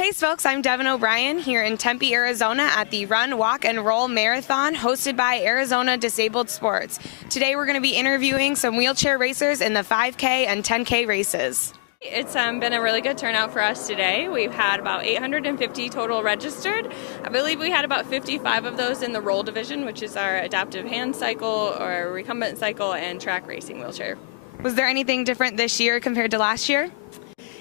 Hey folks, I'm Devin O'Brien here in Tempe, Arizona at the Run, Walk, and Roll Marathon hosted by Arizona Disabled Sports. Today we're going to be interviewing some wheelchair racers in the 5K and 10K races. It's been a really good turnout for us today. We've had about 850 total registered. I believe we had about 55 of those in the roll division, which is our adaptive hand cycle or recumbent cycle and track racing wheelchair. Was there anything different this year compared to last year?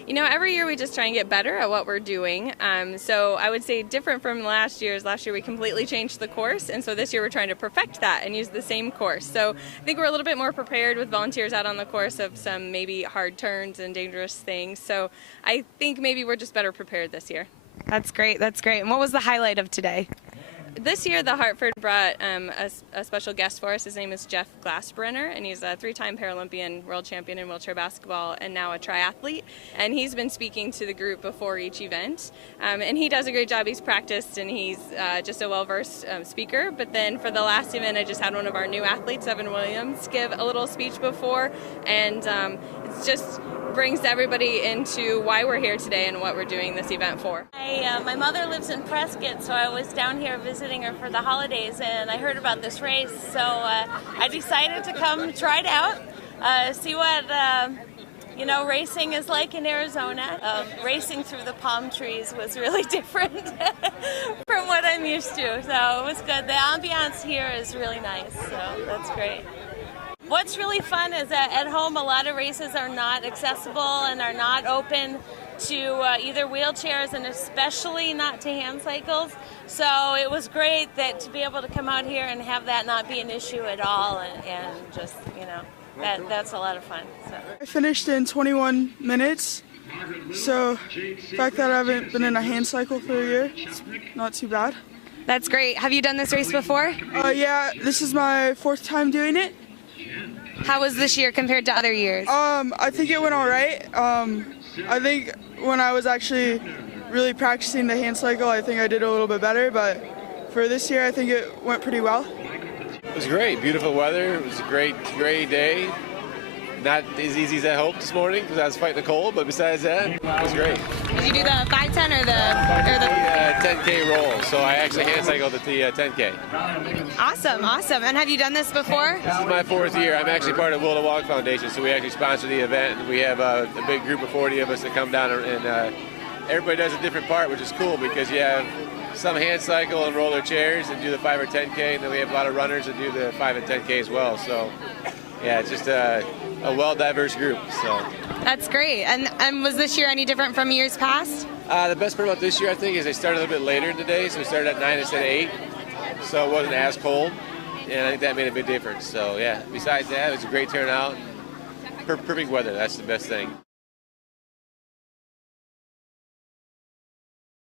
You know, every year we just try and get better at what we're doing. So I would say different from last year we completely changed the course, and so this year we're trying to perfect that and use the same course. So I think we're a little bit more prepared with volunteers out on the course of some maybe hard turns and dangerous things. So I think maybe we're just better prepared this year. That's great, that's great. And what was the highlight of today? This year, the Hartford brought a special guest for us. His name is Jeff Glassbrenner, and he's a three-time Paralympian world champion in wheelchair basketball and now a triathlete. And he's been speaking to the group before each event. And he does a great job. He's practiced, and he's just a well-versed speaker. But then for the last event, I just had one of our new athletes, Evan Williams, give a little speech before. And it's just brings everybody into why we're here today and what we're doing this event for. My mother lives in Prescott, so I was down here visiting her for the holidays, and I heard about this race, so I decided to come try it out, see what racing is like in Arizona. Racing through the palm trees was really different from what I'm used to, so it was good. The ambiance here is really nice, so that's great. What's really fun is that at home a lot of races are not accessible and are not open to either wheelchairs and especially not to hand cycles. So it was great that to be able to come out here and have that not be an issue at all and just, that's a lot of fun. So. I finished in 21 minutes, so the fact that I haven't been in a hand cycle for a year, it's not too bad. That's great. Have you done this race before? Yeah, this is my fourth time doing it. How was this year compared to other years? I think it went all right. I think when I was actually really practicing the hand cycle, I think I did a little bit better, but for this year, I think it went pretty well. It was great. Beautiful weather. It was a great day. Not as easy as I hoped this morning because I was fighting the cold, but besides that, it was great. Did you do the 5-10 or the 10K roll, so I actually hand cycled at the 10K. Awesome. And have you done this before? This is my fourth year. I'm actually part of Will to Walk Foundation, so we actually sponsor the event. We have a big group of 40 of us that come down, and everybody does a different part, which is cool because you have some hand cycle and roller chairs and do the 5 or 10K, and then we have a lot of runners that do the 5 and 10K as well. So, yeah, it's just a well-diverse group. So that's great. And was this year any different from years past? The best part about this year, I think, is they started a little bit later in the day, so we started at 9 instead of 8, so it wasn't as cold, and I think that made a big difference. So, yeah, besides that, it was a great turnout. Perfect weather, that's the best thing.